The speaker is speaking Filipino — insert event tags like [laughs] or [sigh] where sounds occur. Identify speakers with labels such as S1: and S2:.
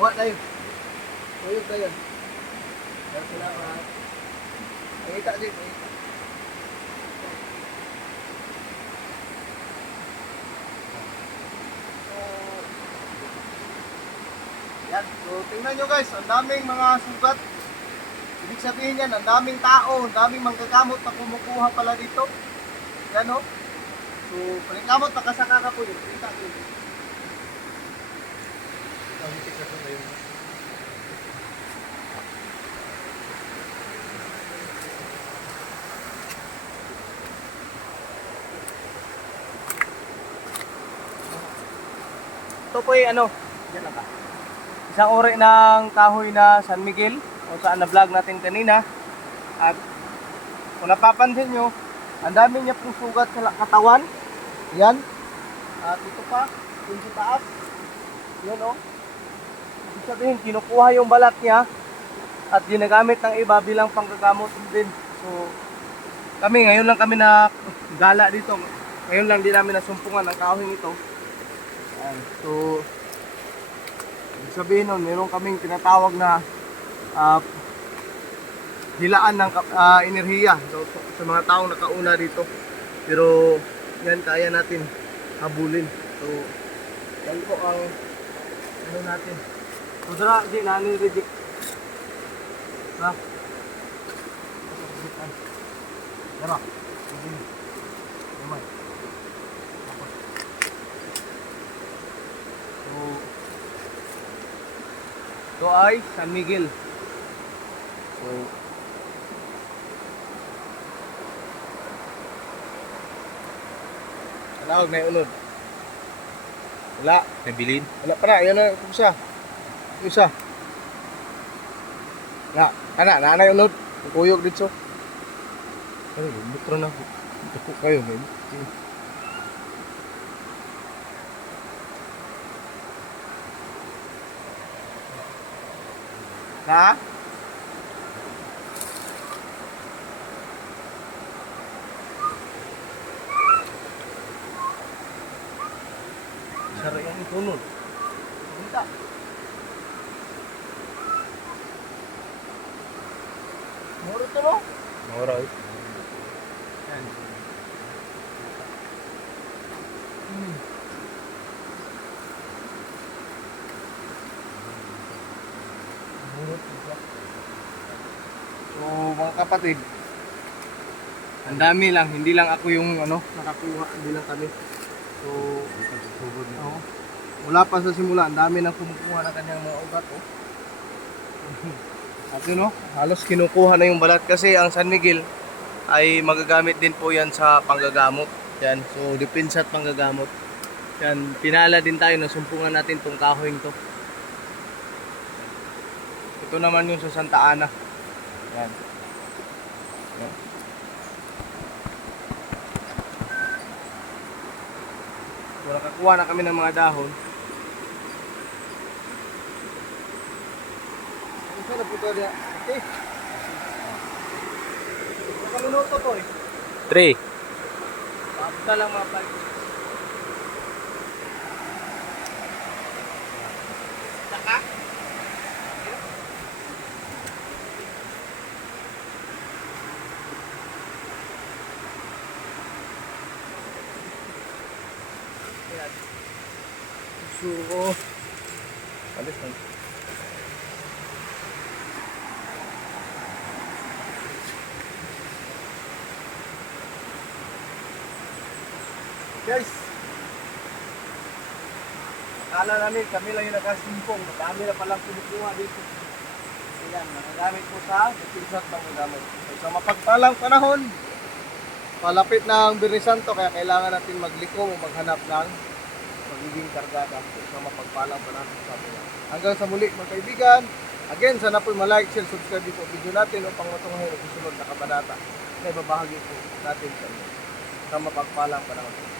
S1: Kuha tayo. Tuyog tayo. Pero sila, ah, Pangita din, pangita. Yan, so tingnan nyo guys, ang daming mga sugat. Ibig sabihin yan, ang daming tao, ang daming manggagamot na kumukuha pala dito. Yan o. So, panikamot, nakasaka ka po yun. Kita ko. Ito po ay ano, yan lang ka. Isang uri ng kahoy na San Miguel, kung saan na-vlog natin kanina. At kung napapansin nyo, ang dami niya pong sugat sa katawan. Yan. At ito pa, dun sa taas. Yan o. Ibig sabihin, kinukuha yung balat niya at ginagamit ng iba bilang panggagamot din. So, kami, ngayon lang kami na gala dito. Ngayon lang din namin nasumpungan ang kahoy ito. Yan. So, ibig sabihin nun, meron kaming tinatawag na ah, hilaan ng ah, enerhiya so, sa mga taong nakauna dito. Pero yan kaya natin habulin. So, yan po ang ano natin. So, dara, di na ni reject. Ha? Dara. Hindi. Umay. Tapos. So, ito ay San Miguel. So, Tawag na yung unod. Wala.
S2: Nabilin?
S1: Wala pa na. Yan na yung isa. Isa. Na. Kana. Naana yung unod. Kuyog dito. Ay, butro na. Dako kayo. May. Ha? Sara yung itunod. Punta. Moro to no?
S2: Mura eh.
S1: Yan. Hmm. So mga kapatid, ang dami lang, hindi lang ako yung ano, nakakuha, hindi lang kami. So, Oo. Mula pa sa simula, ang dami nang kumukuha ng kanyang mga ugat. Oh. [laughs] At yun, oh, halos kinukuha na yung balat kasi ang San Miguel ay magagamit din po yan sa panggagamot. Yan, so depensa at panggagamot. Yan, pinala din tayo na sumpungan natin tong kahoy to. Ito naman yung sa Santa Ana. Yan. Yan. So, nakakuha na kami ng mga dahon. Ano sa napunta niya? Ate. Nakalunoto to eh.
S2: 3.
S1: Basta lang mga pag... Saka? Ayan. So, alis na. Guys, akala namin kami lang yung nakasimpong. Madami na palang kumukuha dito. Ayan, nakagamit po sa pinsat ng magamit. So, sa mapagpalang panahon, palapit na ang Birni Santo, kaya kailangan natin magliko o maghanap ng magiging kargada. So, sa mapagpalang panahon sa atin. Hanggang sa muli mga kaibigan, again, sana po ma-like, share, subscribe po video natin upang matunghayin ang susunod na kabanata na ibabahagi po natin sa inyo. Sa mapagpalang panahon.